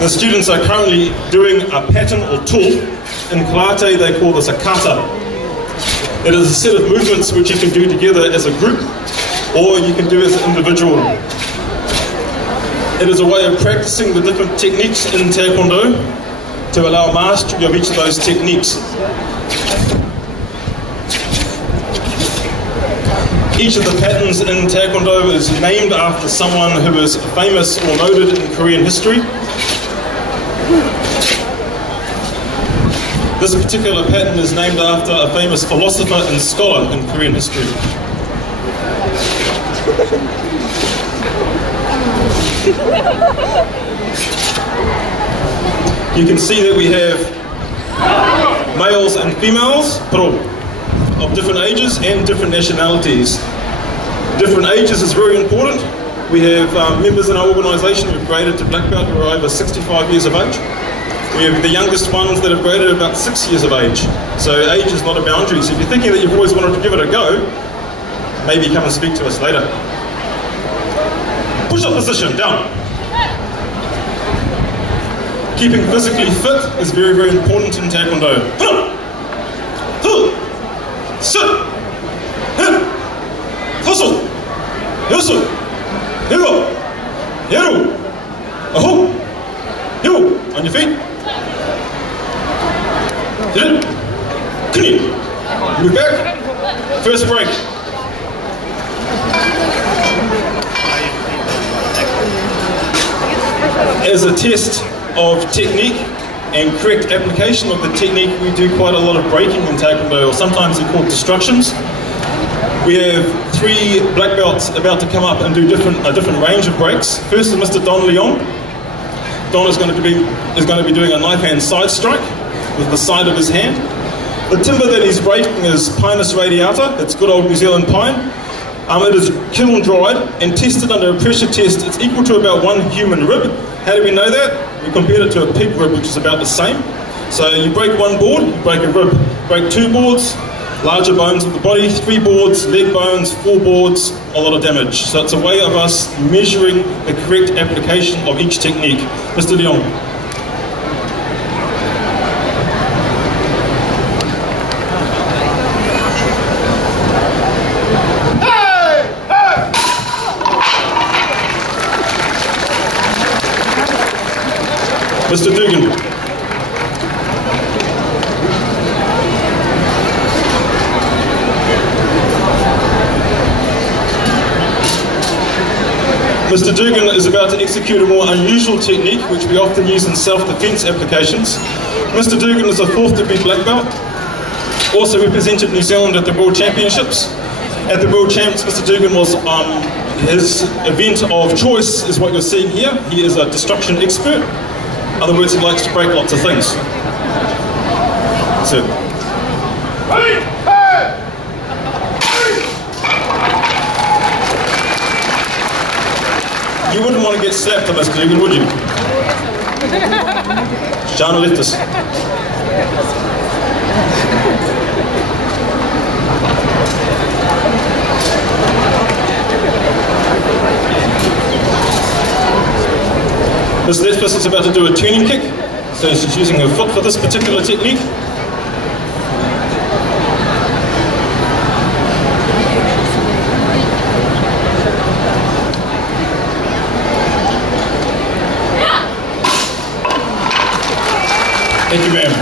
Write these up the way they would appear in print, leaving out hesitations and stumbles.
The students are currently doing a pattern or tool. In karate, they call this a kata. It is a set of movements which you can do together as a group, or you can do as an individual. It is a way of practicing the different techniques in Taekwondo to allow mastery of each of those techniques. Each of the patterns in Taekwondo is named after someone who is famous or noted in Korean history. This particular pattern is named after a famous philosopher and scholar in Korean history. You can see that we have males and females of different ages and different nationalities. Different ages is very important. We have members in our organisation who have graded to black belt who are over 65 years of age. We have the youngest ones that have graded about 6 years of age. So age is not a boundary. So if you're thinking that you've always wanted to give it a go, maybe come and speak to us later. Push-up position, down. Keeping physically fit is very, very important in Taekwondo. Sit. Hustle. Hustle. Hero. Hero. Aho. Hero. On your feet. Hit. Clean. Move back. First break. As a test of technique and correct application of the technique, we do quite a lot of breaking in Taekwondo, or sometimes they're called destructions. We have 3 black belts about to come up and do a different range of breaks. First is Mr. Don Leong. Don is going to be doing a knife hand side strike with the side of his hand. The timber that he's breaking is Pinus radiata. It's good old New Zealand pine. It is kiln dried and tested under a pressure test. It's equal to about 1 human rib. How do we know that? We compared it to a pig rib, which is about the same. So you break 1 board, you break a rib. Break 2 boards, larger bones of the body, 3 boards, leg bones, 4 boards, a lot of damage. So it's a way of us measuring the correct application of each technique. Mr. Leong. Mr. Dugan. Mr. Dugan is about to execute a more unusual technique which we often use in self-defense applications. Mr. Dugan is a 4th degree black belt, also represented New Zealand at the World Championships. At the World Champs, Mr. Dugan was his event of choice is what you're seeing here. He is a destruction expert. In other words, he likes to break lots of things. So. You wouldn't want to get slapped, Mr. Dugan, would you? Shana left us. This left person is about to do a turning kick, so she's using her foot for this particular technique. Thank you, ma'am.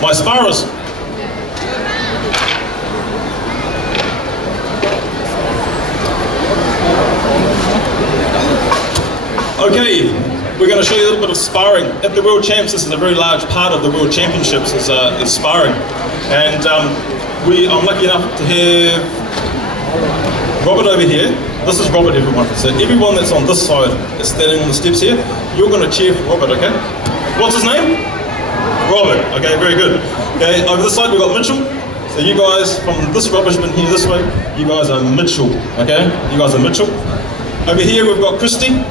My sparrows. Okay, we're going to show you a little bit of sparring. At the World Champs, this is a very large part of the World Championships is sparring. And I'm lucky enough to have Robert over here. This is Robert, everyone. So everyone that's on this side is standing on the steps here. You're going to cheer for Robert, okay? What's his name? Robert. Okay, very good. Okay, over this side we've got Mitchell. So you guys from this rubbish bin here this way, you guys are Mitchell, okay? You guys are Mitchell. Over here we've got Christy.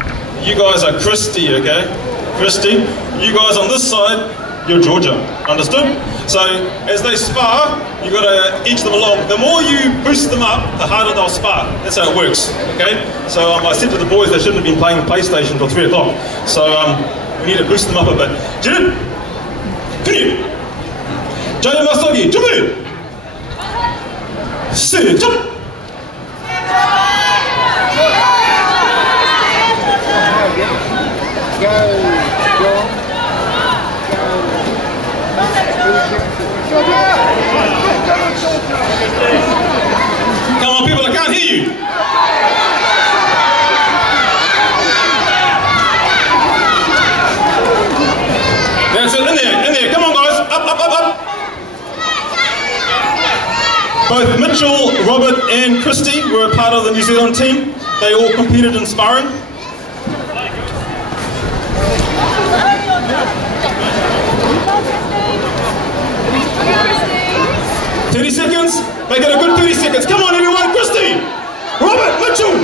You guys are Christy, okay? Christy. You guys on this side, you're Georgia. Understood? So as they spar, you got to edge them along. The more you boost them up, the harder they'll spar. That's how it works. Okay? So I said to the boys they shouldn't have been playing PlayStation till 3 o'clock. So we need to boost them up a bit. Jirin, Kuni, Jaya Masagi, Jumi, Sit, jump. Come on, people, I can't hear you. That's it, in there, come on guys, up. Both Mitchell, Robert and Christy were a part of the New Zealand team. They all competed in sparring. Seconds. Make it a good 30 seconds. Come on, everyone. Christy, Robert, Mitchell.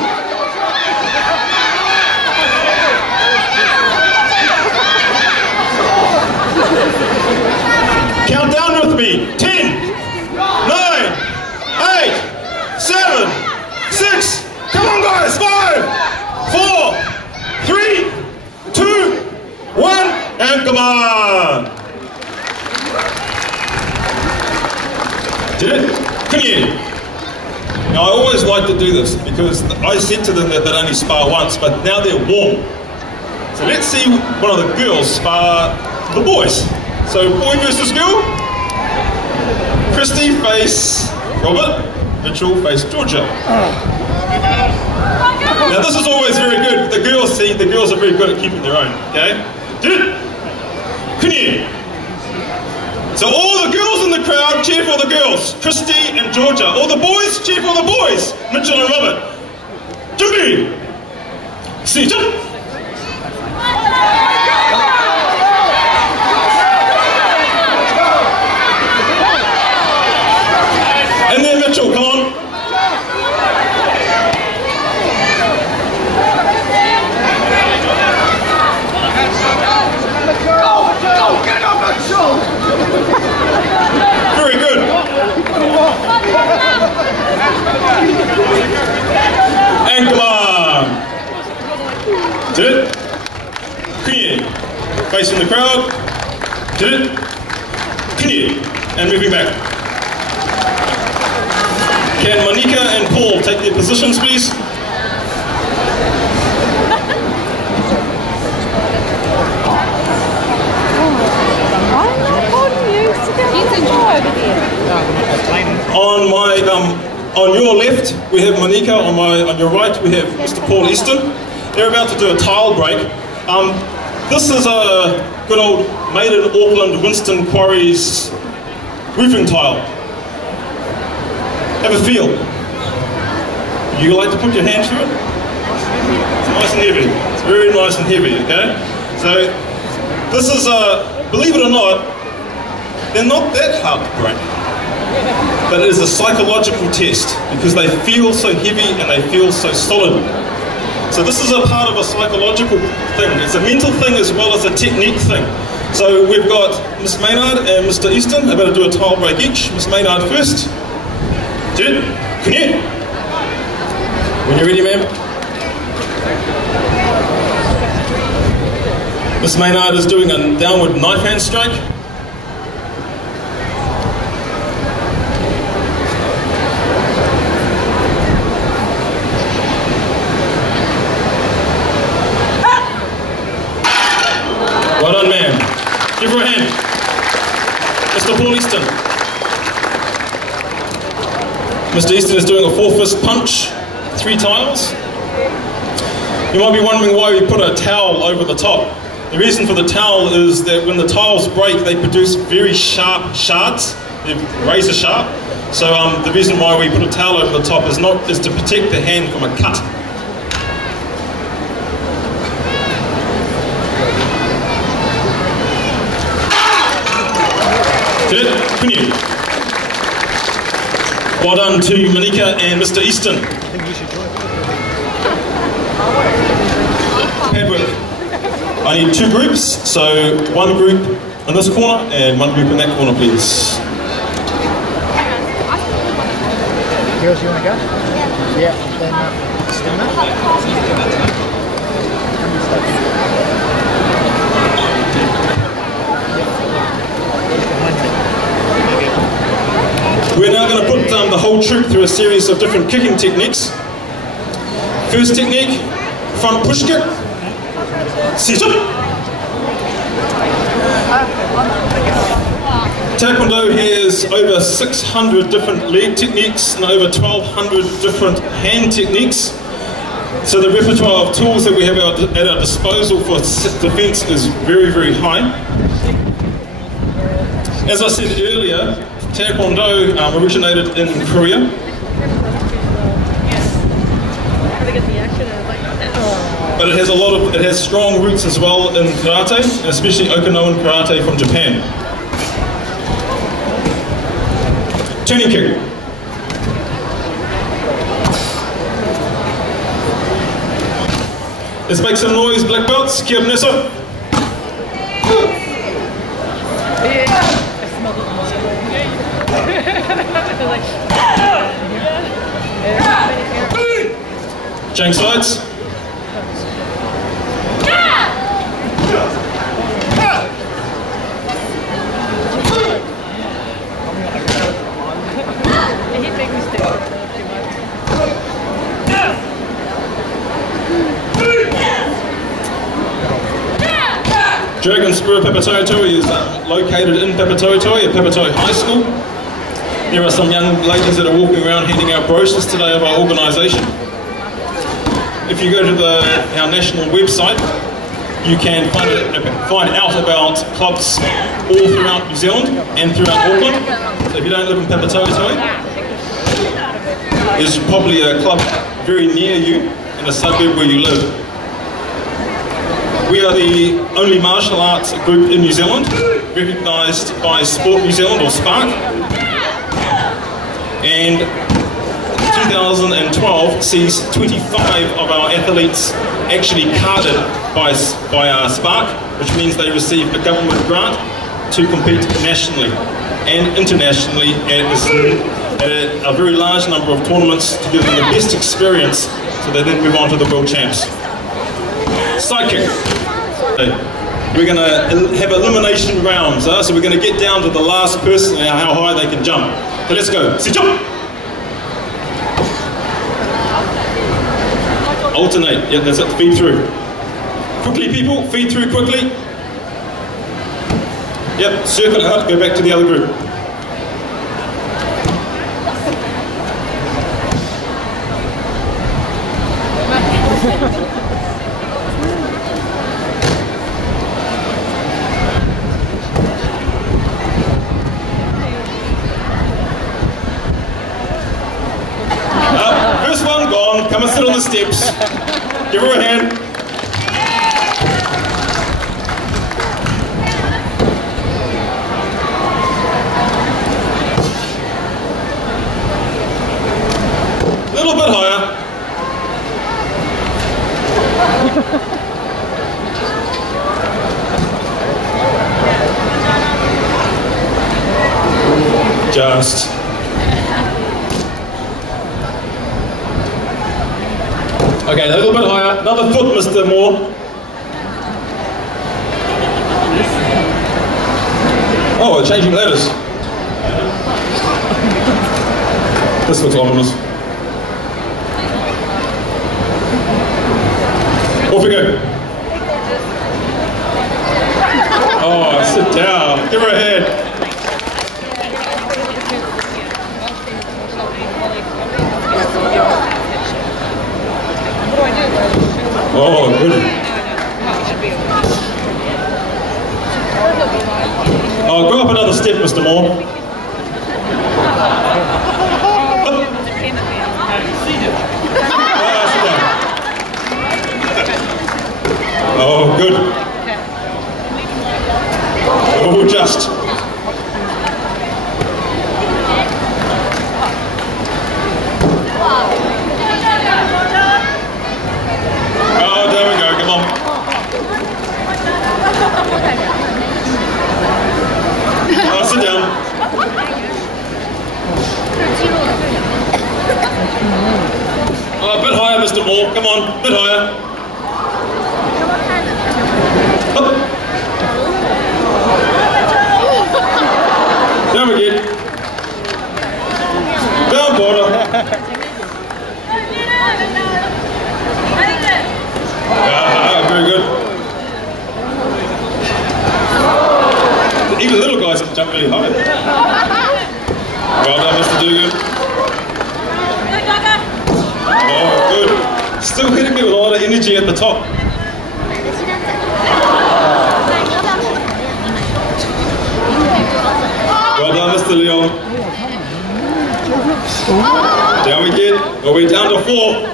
Count down with me. 10, 9, 8, 7, 6. Come on, guys. 5, 4, 3, 2, 1, and come on. Did it? Can you? Now I always like to do this because I said to them that they'd only spar once, but now they're warm. So let's see one of the girls spar the boys. So boy versus girl. Christy face Robert, Mitchell face Georgia. Now this is always very good. The girls are very good at keeping their own. Okay? Did it? Can you? So all the girls in the crowd cheer for the girls, Christy and Georgia. All the boys cheer for the boys, Mitchell and Robert. Jimmy! See, jump! And then Mitchell, come on. Very good. And come on. Did it? Clear. Facing the crowd. Did it? Clear. And moving back. Can Monica and Paul take their positions, please? On your left we have Monica, on your right we have Mr. Paul Easton. They're about to do a tile break. This is a good old made in Auckland Winston Quarries roofing tile. Have a feel. You like to put your hand through it? It's nice and heavy. It's very nice and heavy, okay? So this is believe it or not, they're not that hard to break. But it is a psychological test because they feel so heavy and they feel so solid. So this is a part of a psychological thing. It's a mental thing as well as a technique thing. So we've got Miss Maynard and Mr. Easton. They're about to do a tile break each. Miss Maynard first. Jed, can you? When you're ready, ma'am. Miss Maynard is doing a downward knife hand strike. Well done, ma'am. Give her a hand. Mr. Paul Easton. Mr. Easton is doing a 4-fist punch, 3 tiles. You might be wondering why we put a towel over the top. The reason for the towel is that when the tiles break, they produce very sharp shards. They're razor sharp. So the reason why we put a towel over the top is to protect the hand from a cut. Good. Continue. Well done to Monica and Mr. Easton. Pad work. I need 2 groups, so one group in this corner and one group in that corner, please. Girls, you want to go? Yeah. Then stand up. We're now going to put the whole troop through a series of different kicking techniques. First technique, front push kick. Sit up. Taekwondo has over 600 different leg techniques and over 1,200 different hand techniques. So the repertoire of tools that we have at our disposal for defense is very, very high. As I said earlier, Taekwondo originated in Korea. But it has strong roots as well in karate, especially Okinawan karate from Japan. Turning kick. Let's make some noise, black belts. Kia Nessa. Change sides. Dragon Spear Papatoetoe is located in Papatoetoe at Papatoetoe High School. There are some young ladies that are walking around handing out brochures today of our organisation. If you go to our national website, you can find out about clubs all throughout New Zealand and throughout Auckland. So if you don't live in Papatoetoe, there's probably a club very near you in a suburb where you live. We are the only martial arts group in New Zealand, recognised by Sport New Zealand or Spark. And 2012 sees 25 of our athletes actually carded by Spark, which means they receive a government grant to compete nationally and internationally at a very large number of tournaments to give them the best experience so they then move on to the world champs. Side kick. We're going to have elimination rounds, so we're going to get down to the last person and how high they can jump. So let's go. Sit jump. Alternate. Yeah, that's it. Feed through. Quickly, people. Feed through quickly. Yep. Circle out. Go back to the other group. First one gone. Come and sit on the steps. Give her a hand. A little bit higher. Just. Okay, a little bit higher. Another foot, Mr. Moore. Oh, changing ladders. This looks ominous. Off we go. Oh, sit down. Give her a hand. Oh, good. Oh, go up another step, Mr. Moore. Oh, good. Oh, just. Oh, there we go, come on. it more. Come on, a bit higher. Up. Down again. Down border. Very good. Even little guys can jump really high. Well done, Mr. Dugan. Oh, good. Still hitting me with a lot of energy at the top. Well done, Mr. Leon. Down we get. Oh, we're down to 4.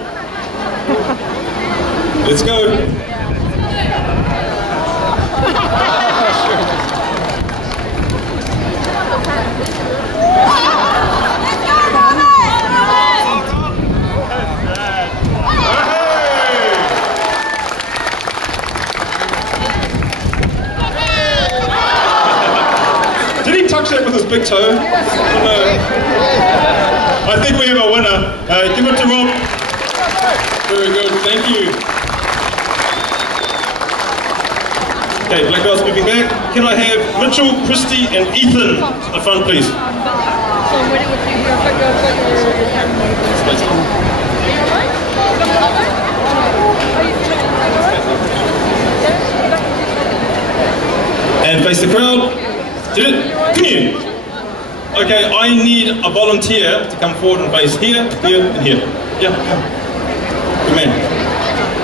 Let's go. Did he touch that with his big toe? Oh, no. I think we have a winner. Give it to Rob. Very good, thank you. Okay, black belts moving back. Can I have Mitchell, Christy, and Ethan to the front, please? And face the crowd. Did it? Can you? Okay, I need a volunteer to come forward and face here, here, and here. Yeah, come. Good man.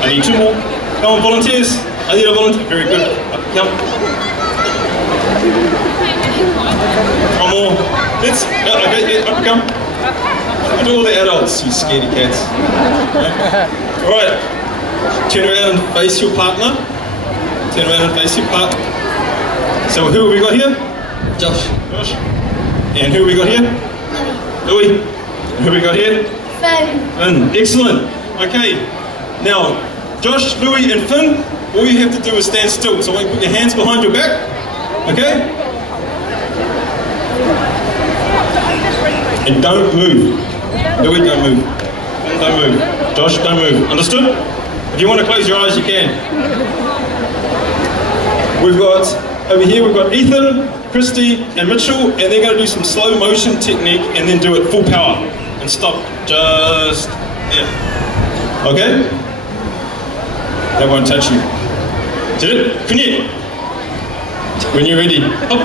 I need 2 more. Come on, volunteers. I need a volunteer. Very good. Come. 1 more. Let's. Okay, up you come. Look at all the adults, you scaredy cats. Yeah. All right. Turn around and face your partner. Turn around and face your partner. So who have we got here? Josh. Josh. And who have we got here? Louis. Louis. Who have we got here? Finn. Finn. Excellent. Okay. Now, Josh, Louis, and Finn, all you have to do is stand still. So I want you to put your hands behind your back. Okay? And don't move. Louis, don't move. Finn, don't move. Josh, don't move. Understood? If you want to close your eyes, you can. We've got, over here, we've got Ethan, Christy, and Mitchell, and they're going to do some slow motion technique and then do it full power. And stop just there. Okay? That won't touch you. Did it? Can you? When you're ready. Up.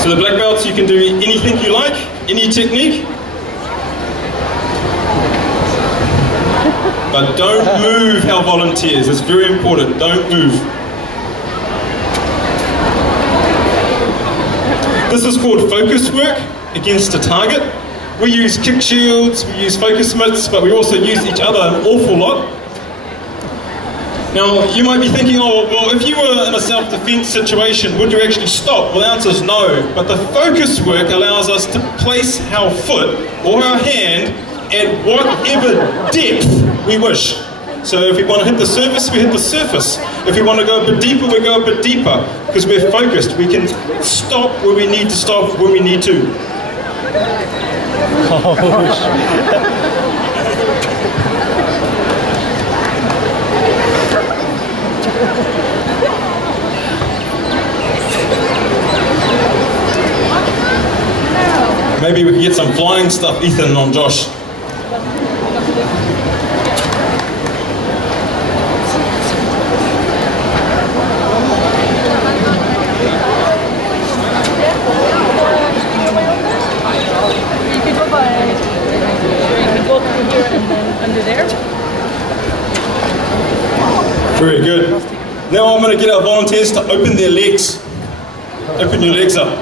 So the black belts, you can do anything you like, any technique. But don't move our volunteers. It's very important. Don't move. This is called focus work against a target. We use kick shields, we use focus mitts, but we also use each other an awful lot. Now, you might be thinking, oh, well, if you were in a self-defense situation, would you actually stop? Well, the answer is no. But the focus work allows us to place our foot or our hand at whatever depth we wish. So if we want to hit the surface, we hit the surface. If we want to go a bit deeper, we go a bit deeper. Because we're focused. We can stop where we need to stop when we need to. Maybe we can get some flying stuff, Ethan, on Josh. Very good. Now I'm going to get our volunteers to open their legs. Open your legs up.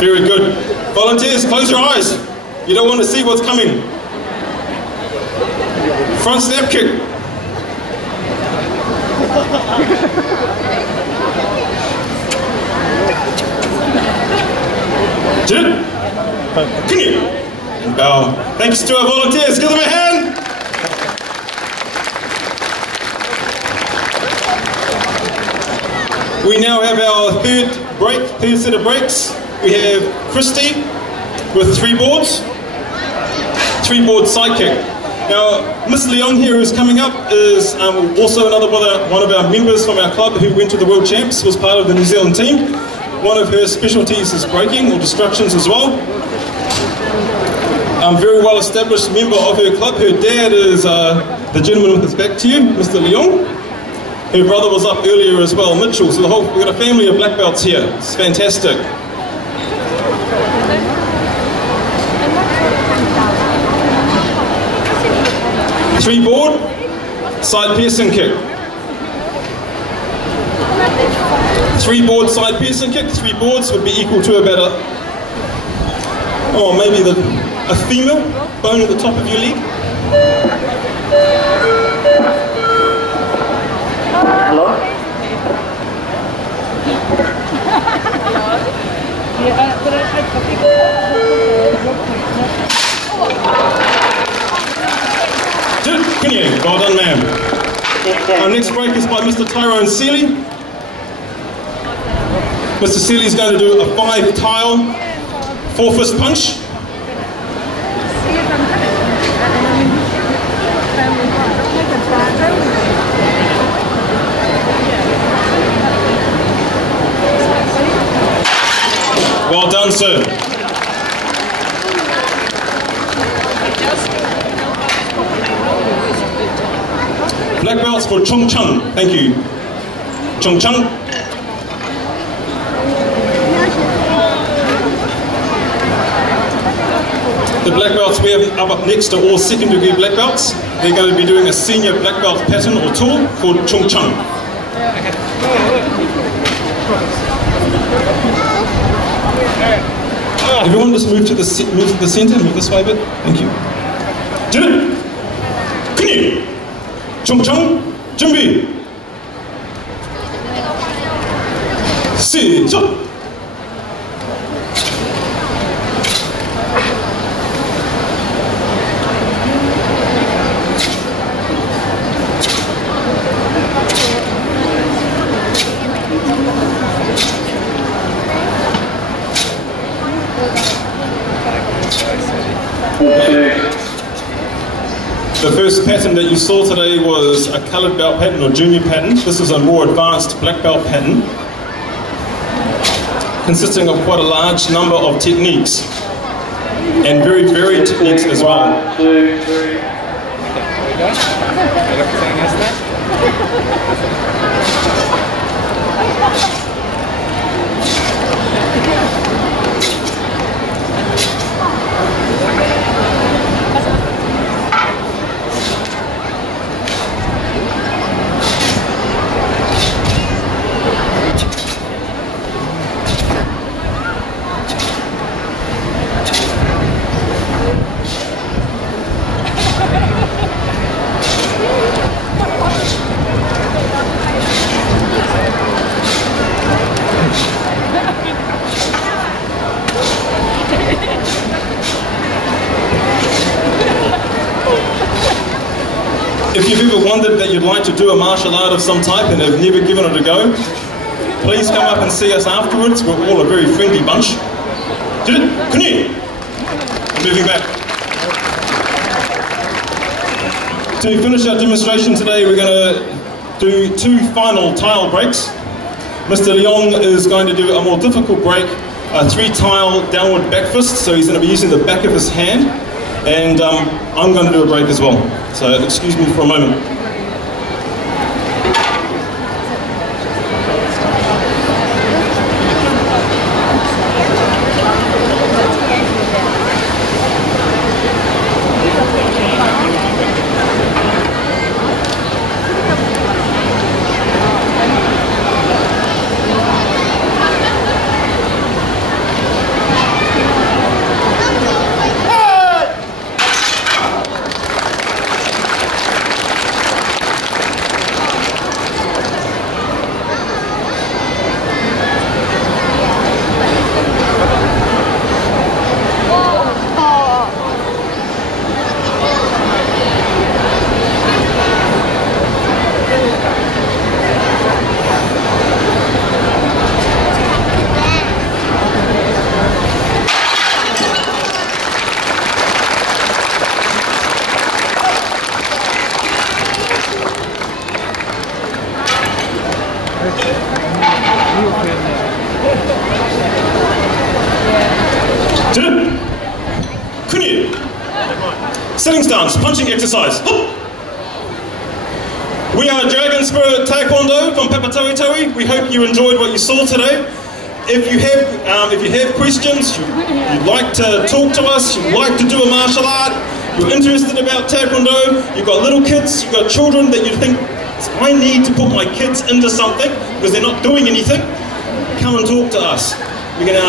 Very good. Volunteers, close your eyes. You don't want to see what's coming. Front step kick. Did it? Can you? And bow. Thanks to our volunteers. Give them a hand. We now have our third set of breaks. We have Christy with 3 boards, 3-board side kick. Now, Miss Leong here who's coming up is also one of our members from our club who went to the World Champs, was part of the New Zealand team. One of her specialties is breaking or destructions as well. Very well established member of her club. Her dad is the gentleman with his back to you, Mr. Leong. Her brother was up earlier as well, Mitchell. So we've got a family of black belts here. It's fantastic. Three-board, side piercing kick. 3-board side piercing kick. 3 boards would be equal to about maybe a femur bone at the top of your leg. Hello? Well done, ma'am. Our next break is by Mr. Tyrone Seeley. Mr. Seeley is going to do a 5-tile 4-fist punch. Well done, sir. Black belts for Chung Chung. Thank you. Chung Chung. The black belts we have up next are all 2nd degree black belts. They're going to be doing a senior black belt pattern or tool called Chung Chung. Everyone just move to the center, move this way a bit. Thank you. Jin! Kunyi! Chung Chung! Junbi! 시작! The first pattern that you saw today was a coloured belt pattern or junior pattern. This is a more advanced black belt pattern consisting of quite a large number of techniques and very varied techniques as well. 1, 2, 3. If you've ever wondered that you'd like to do a martial art of some type and have never given it a go, please come up and see us afterwards. We're all a very friendly bunch. Kunyi! Moving back. To finish our demonstration today, we're going to do 2 final tile breaks. Mr. Leong is going to do a more difficult break, a 3-tile downward back fist, so he's going to be using the back of his hand, and I'm going to do a break as well. So excuse me for a moment. Did it? Couldn't you? Sitting stance, punching exercise. We are Dragon Spirit Taekwondo from Papatoetoe. We hope you enjoyed what you saw today. If you have questions, you'd like to talk to us, you'd like to do a martial art, you're interested about Taekwondo, you've got little kids, you've got children that you think, I need to put my kids into something because they're not doing anything, come and talk to us. We're going to